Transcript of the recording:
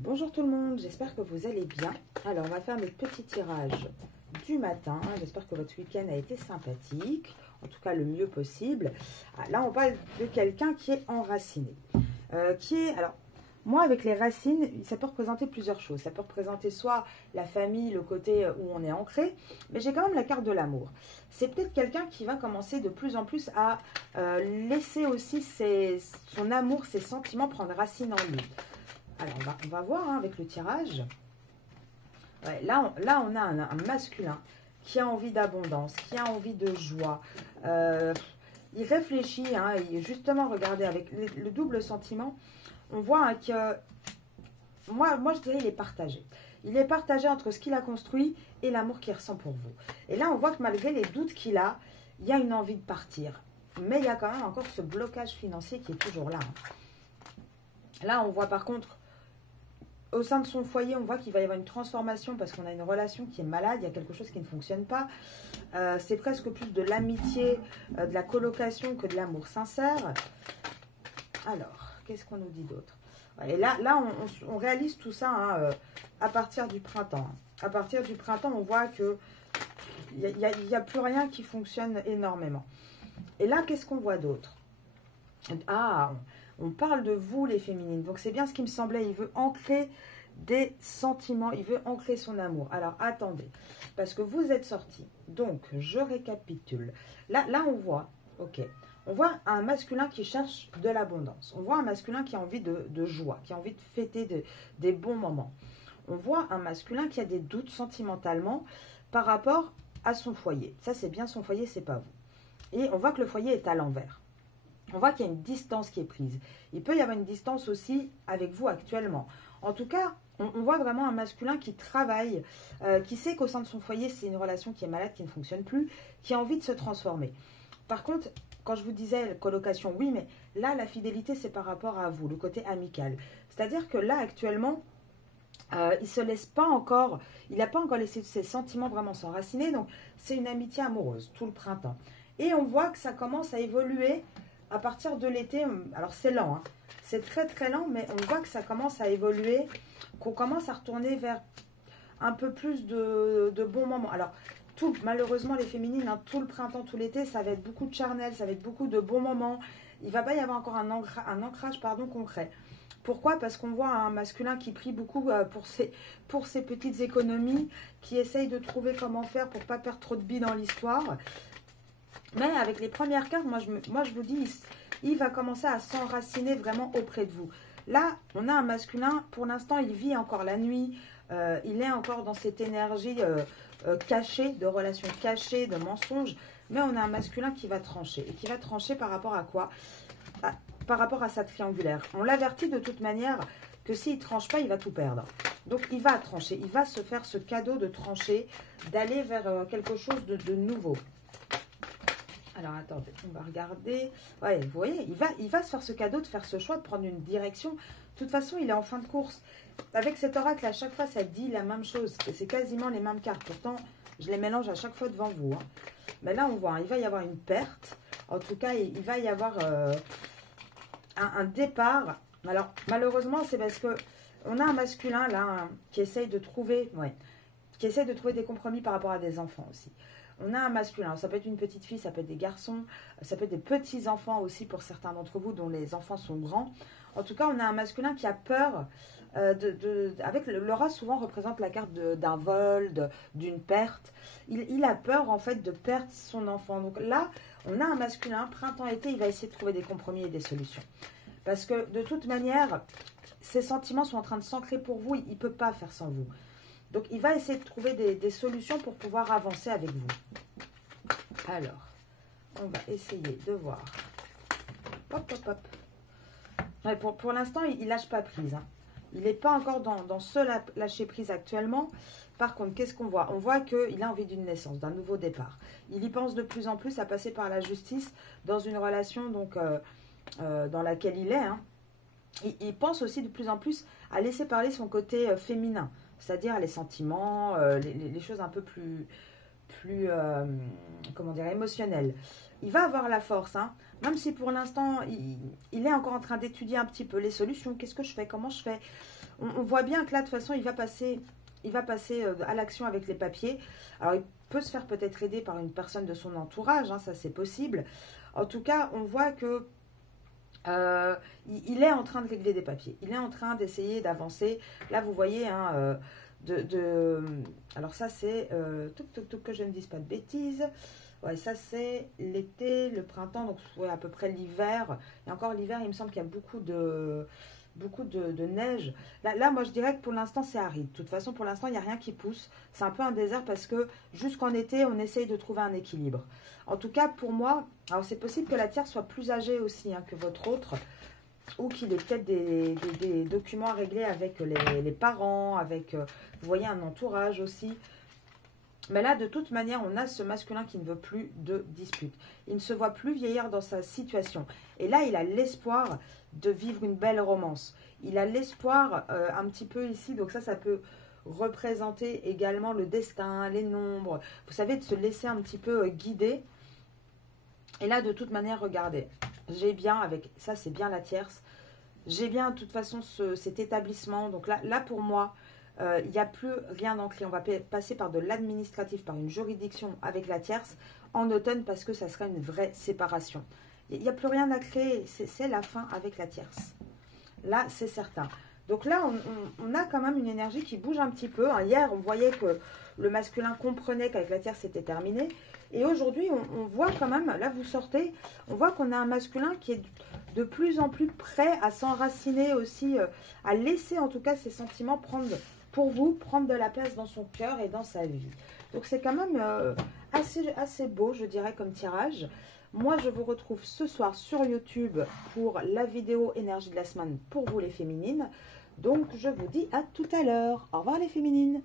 Bonjour tout le monde, j'espère que vous allez bien. Alors, on va faire notre petit tirage du matin. J'espère que votre week-end a été sympathique, en tout cas le mieux possible. Là, on parle de quelqu'un qui est enraciné. Alors, moi, avec les racines, ça peut représenter plusieurs choses. Ça peut représenter soit la famille, le côté où on est ancré, mais j'ai quand même la carte de l'amour. C'est peut-être quelqu'un qui va commencer de plus en plus à laisser aussi son amour, ses sentiments prendre racine en lui. Alors, on va voir avec le tirage. Ouais, là, on a un masculin qui a envie d'abondance, qui a envie de joie. Il réfléchit, et justement, regardez, avec le double sentiment, on voit que, moi, je dirais, il est partagé. Il est partagé entre ce qu'il a construit et l'amour qu'il ressent pour vous. Et là, on voit que malgré les doutes qu'il a, il y a une envie de partir. Mais il y a quand même encore ce blocage financier qui est toujours là. Là, on voit par contre, au sein de son foyer, on voit qu'il va y avoir une transformation parce qu'on a une relation qui est malade, il y a quelque chose qui ne fonctionne pas. C'est presque plus de l'amitié, de la colocation que de l'amour sincère. Alors, qu'est-ce qu'on nous dit d'autre? Et là on réalise tout ça à partir du printemps. À partir du printemps, on voit que il n'y a plus rien qui fonctionne énormément. Et là, qu'est-ce qu'on voit d'autre? Ah, on parle de vous, les féminines. Donc, c'est bien ce qui me semblait. Il veut ancrer des sentiments. Il veut ancrer son amour. Alors, attendez. Parce que vous êtes sortis. Donc, je récapitule. Là on voit, ok. On voit un masculin qui cherche de l'abondance. On voit un masculin qui a envie de joie, qui a envie de fêter des bons moments. On voit un masculin qui a des doutes sentimentalement par rapport à son foyer. Ça, c'est bien son foyer, c'est pas vous. Et on voit que le foyer est à l'envers. On voit qu'il y a une distance qui est prise. Il peut y avoir une distance aussi avec vous actuellement. En tout cas, on voit vraiment un masculin qui travaille, qui sait qu'au sein de son foyer, c'est une relation qui est malade, qui ne fonctionne plus, qui a envie de se transformer. Par contre, quand je vous disais colocation, oui, mais là, la fidélité, c'est par rapport à vous, le côté amical. C'est-à-dire que là, actuellement, il ne se laisse pas encore, il n'a pas encore laissé ses sentiments vraiment s'enraciner. Donc, c'est une amitié amoureuse, tout le printemps. Et on voit que ça commence à évoluer à partir de l'été. Alors, c'est lent, c'est très très lent, mais on voit que ça commence à évoluer, qu'on commence à retourner vers un peu plus de bons moments. Alors, malheureusement, les féminines, tout le printemps, tout l'été, ça va être beaucoup de charnel, ça va être beaucoup de bons moments. Il ne va pas y avoir encore un ancrage concret. Pourquoi? Parce qu'on voit un masculin qui prie beaucoup pour ses petites économies, qui essaye de trouver comment faire pour ne pas perdre trop de billes dans l'histoire. Mais avec les premières cartes, moi je vous dis, il va commencer à s'enraciner vraiment auprès de vous. Là, on a un masculin, pour l'instant, il vit encore la nuit, il est encore dans cette énergie cachée, de relations cachées, de mensonges. Mais on a un masculin qui va trancher. Et qui va trancher par rapport à quoi? Par rapport à sa triangulaire. On l'avertit de toute manière que s'il ne tranche pas, il va tout perdre. Donc, il va trancher. Il va se faire ce cadeau de trancher, d'aller vers quelque chose de nouveau. Alors, attendez, on va regarder. Ouais, vous voyez, il va se faire ce cadeau de faire ce choix, de prendre une direction. De toute façon, il est en fin de course. Avec cet oracle, à chaque fois, ça dit la même chose. C'est quasiment les mêmes cartes. Pourtant, je les mélange à chaque fois devant vous. Mais là, on voit, il va y avoir une perte. En tout cas, il va y avoir un départ. Alors, malheureusement, c'est parce que on a un masculin, là, qui essaye de trouver... qui essaie de trouver des compromis par rapport à des enfants aussi. On a un masculin, ça peut être une petite fille, ça peut être des garçons, ça peut être des petits-enfants aussi pour certains d'entre vous dont les enfants sont grands. En tout cas, on a un masculin qui a peur avec l'aura souvent représente la carte d'un vol, d'une perte. Il a peur en fait de perdre son enfant. Donc là, on a un masculin, printemps-été, il va essayer de trouver des compromis et des solutions. Parce que de toute manière, ses sentiments sont en train de s'ancrer pour vous, il ne peut pas faire sans vous. Donc, il va essayer de trouver des solutions pour pouvoir avancer avec vous. Alors, on va essayer de voir. Hop, hop, hop. Ouais, pour l'instant, il ne lâche pas prise. Il n'est pas encore dans ce lâcher prise actuellement. Par contre, qu'est-ce qu'on voit? On voit qu'il a envie d'une naissance, d'un nouveau départ. Il y pense de plus en plus à passer par la justice dans une relation donc, dans laquelle il est. Il pense aussi de plus en plus à laisser parler son côté féminin. C'est-à-dire les sentiments, les choses un peu plus comment dire, émotionnelles. Il va avoir la force, même si pour l'instant, il est encore en train d'étudier un petit peu les solutions. Qu'est-ce que je fais? Comment je fais? On voit bien que là, de toute façon, il va passer à l'action avec les papiers. Alors, il peut se faire peut-être aider par une personne de son entourage, hein, ça c'est possible. En tout cas, on voit que il est en train de régler des papiers. Il est en train d'essayer d'avancer. Là, vous voyez, hein, alors ça c'est, que je ne dise pas de bêtises. Ouais, ça c'est l'été, le printemps, donc ouais, à peu près l'hiver. Et encore l'hiver, il me semble qu'il y a beaucoup de neige. Là, moi je dirais que pour l'instant c'est aride. De toute façon, pour l'instant, il n'y a rien qui pousse. C'est un peu un désert parce que jusqu'en été, on essaye de trouver un équilibre. En tout cas, pour moi, alors c'est possible que la tierce soit plus âgée aussi, hein, que votre autre, ou qu'il ait peut-être des documents à régler avec les parents, avec, vous voyez, un entourage aussi. Mais là, de toute manière, on a ce masculin qui ne veut plus de dispute. Il ne se voit plus vieillir dans sa situation. Et là, il a l'espoir de vivre une belle romance. Il a l'espoir un petit peu ici, donc ça peut représenter également le destin, les nombres. Vous savez, de se laisser un petit peu guider. Et là, de toute manière, regardez, j'ai bien avec, ça c'est bien la tierce, j'ai bien de toute façon cet établissement. Donc là pour moi, il n'y a plus rien d'ancré. On va passer par de l'administratif, par une juridiction avec la tierce en automne parce que ça sera une vraie séparation. Il n'y a plus rien à créer, c'est la fin avec la tierce. Là, c'est certain. Donc là, on a quand même une énergie qui bouge un petit peu. Hein. Hier, on voyait que le masculin comprenait qu'avec la tierce, c'était terminé. Et aujourd'hui, on voit quand même, là vous sortez, on voit qu'on a un masculin qui est de plus en plus prêt à s'enraciner aussi, à laisser en tout cas ses sentiments prendre de la place dans son cœur et dans sa vie. Donc c'est quand même assez beau, je dirais, comme tirage. Moi, je vous retrouve ce soir sur YouTube pour la vidéo énergie de la semaine pour vous les féminines. Donc, je vous dis à tout à l'heure. Au revoir les féminines.